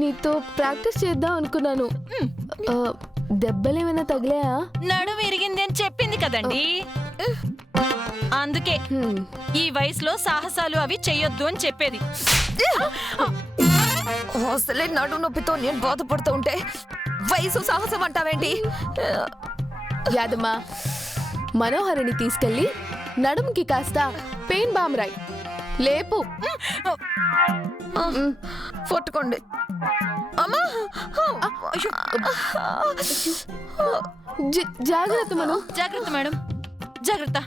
నీతో ప్రాక్టీస్ చేద్దాం అనుకున్నాను. దెబ్బలేమైనా తగిలాయా? నడుము విరిగింది అని చెప్పింది కదండి, అందుకే ఈ వయసులో సాహసాలు అవి చెయ్యొద్దు అని చెప్పేది. అసలే నడుము నొప్పితో నేను బాధపడుతూ ఉంటే వయసు సాహసం అంటావేంటి? యాదమ్మా, మనోహరిని తీసుకెళ్ళి నడుముకి కాస్త పెయిన్ బామ్ రాయ్. లేపు. పట్టుకోండి అమ్మా. జాగ్రత్త మను. జాగ్రత్త మేడం, జాగ్రత్త.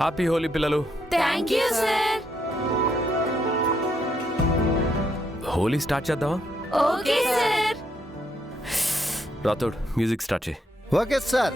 హ్యాపీ హోలీ పిల్లలు. Thank you sir. Holi start చేద్దామా? Okay sir. Rathod, music start చేయి. Okay sir.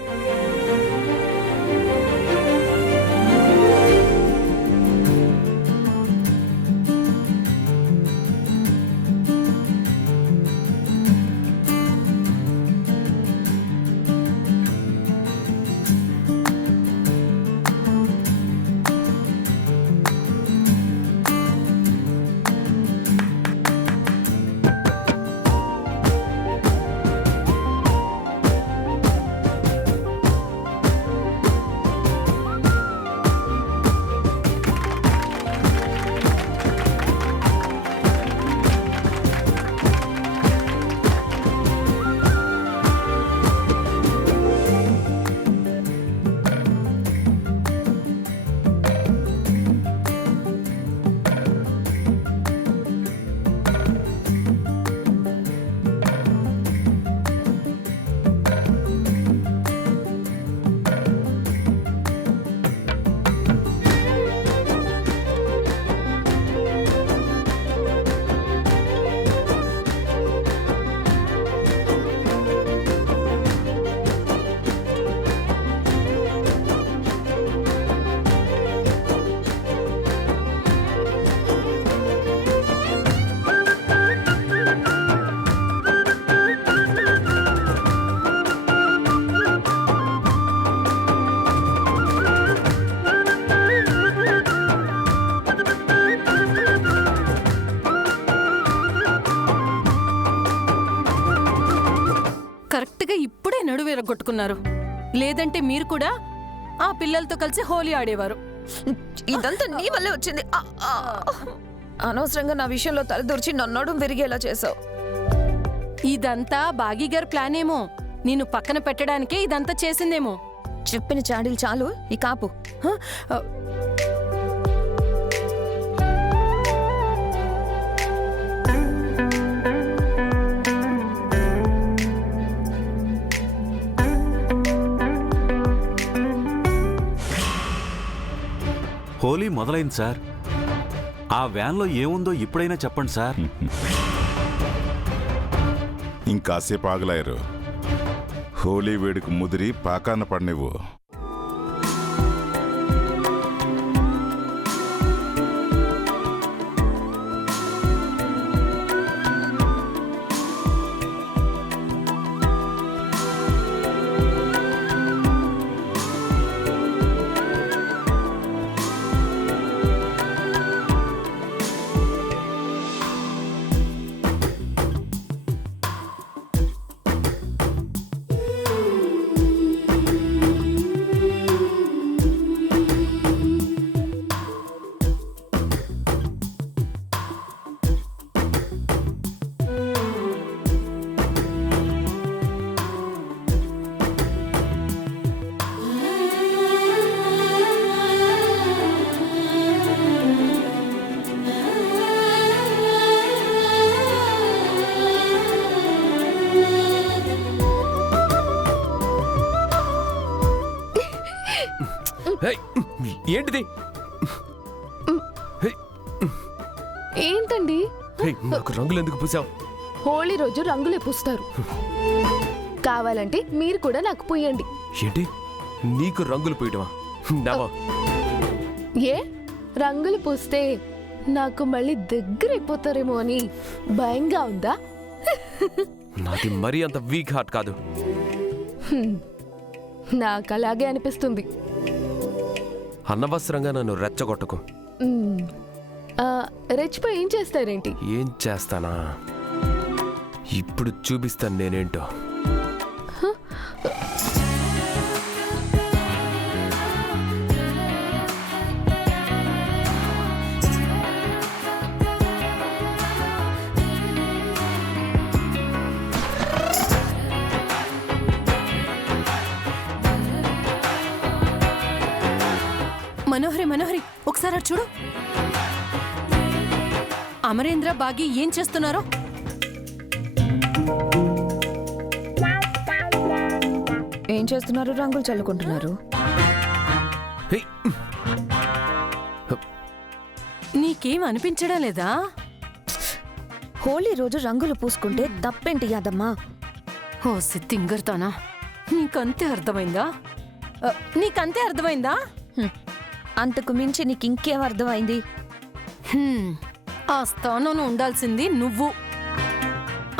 కరెక్ట్గా ఇప్పుడే నడుము విరగొట్టుకున్నారు, లేదంటే మీరు కూడా ఆ పిల్లలతో కలిసి హోలీ ఆడేవారు. ఇదంతా నీ వల్లే వచ్చింది. అనవసరంగా నా విషయంలో తలదూర్చి నన్నోడు విరిగేలా చేసావు. ఇదంతా బాగీ గారి ప్లాన్ ఏమో, నిన్ను పక్కన పెట్టడానికే ఇదంతా చేసిందేమో. చెప్పిన చాడీలు చాలు, ఈ కాపు. హోలీ మొదలైంది సార్. ఆ వ్యాన్లో ఏముందో ఇప్పుడైనా చెప్పండి సార్. ఇంకాసేపు ఆగలేరు. హోలీ వేడుక ముదిరి పాకాన పడినవు. హే, ఏంటిది హే, ఏంటండి హే, నాకు రంగులు ఎందుకు పూసావు? హోళీ రోజు రంగులే పూస్తారు. కావాలంటే మీరు కూడా నాకు పూయండి. ఏంటి నీకు రంగులు పూయటమా? నవ్వా? ఏ రంగులు పూస్తే నాకు మళ్ళీ దగ్గరైపోతారేమో అని భయంగా ఉందా? నాది మరీ అంత వీక్ హార్ట్ కాదు. నాకు అలాగే అనిపిస్తుంది. అనవసరంగా నన్ను రెచ్చగొట్టకు. మ్మ్. రెచ్చిపోయి ఏం చేస్తారేంటి? ఏం చేస్తానా? ఇప్పుడు చూపిస్తాను నేనేంటో. మనోహరి మనోహరి ఒకసారి అటు చూడు. అమరేంద్ర బాగి ఏం చేస్తున్నారో. ఏం చేస్తున్నారు? రంగులు చల్లుకుంటున్నారు. హే, నీకేం అనిపించడం లేదా? హోలీ రోజు రంగులు పూసుకుంటే తప్పేంటి యాదమ్మా? ఓ తింగర్తానా, నీకంతే అర్థమైందా? నీకంతే అర్థమైందా? అంతకు మించి నీకు ఇంకేం అర్థమైంది? ఆ స్థానంలో ఉండాల్సింది నువ్వు.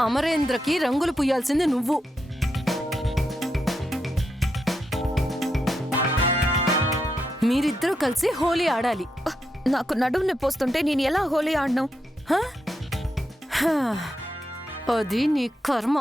అమరేంద్రకి రంగులు పుయ్యాల్సింది నువ్వు. మీరిద్దరూ కలిసి హోలీ ఆడాలి. నాకు నడుము నొప్పి వస్తుంటే నేను ఎలా హోలీ ఆడను? హ? హ. అది నీ కర్మ.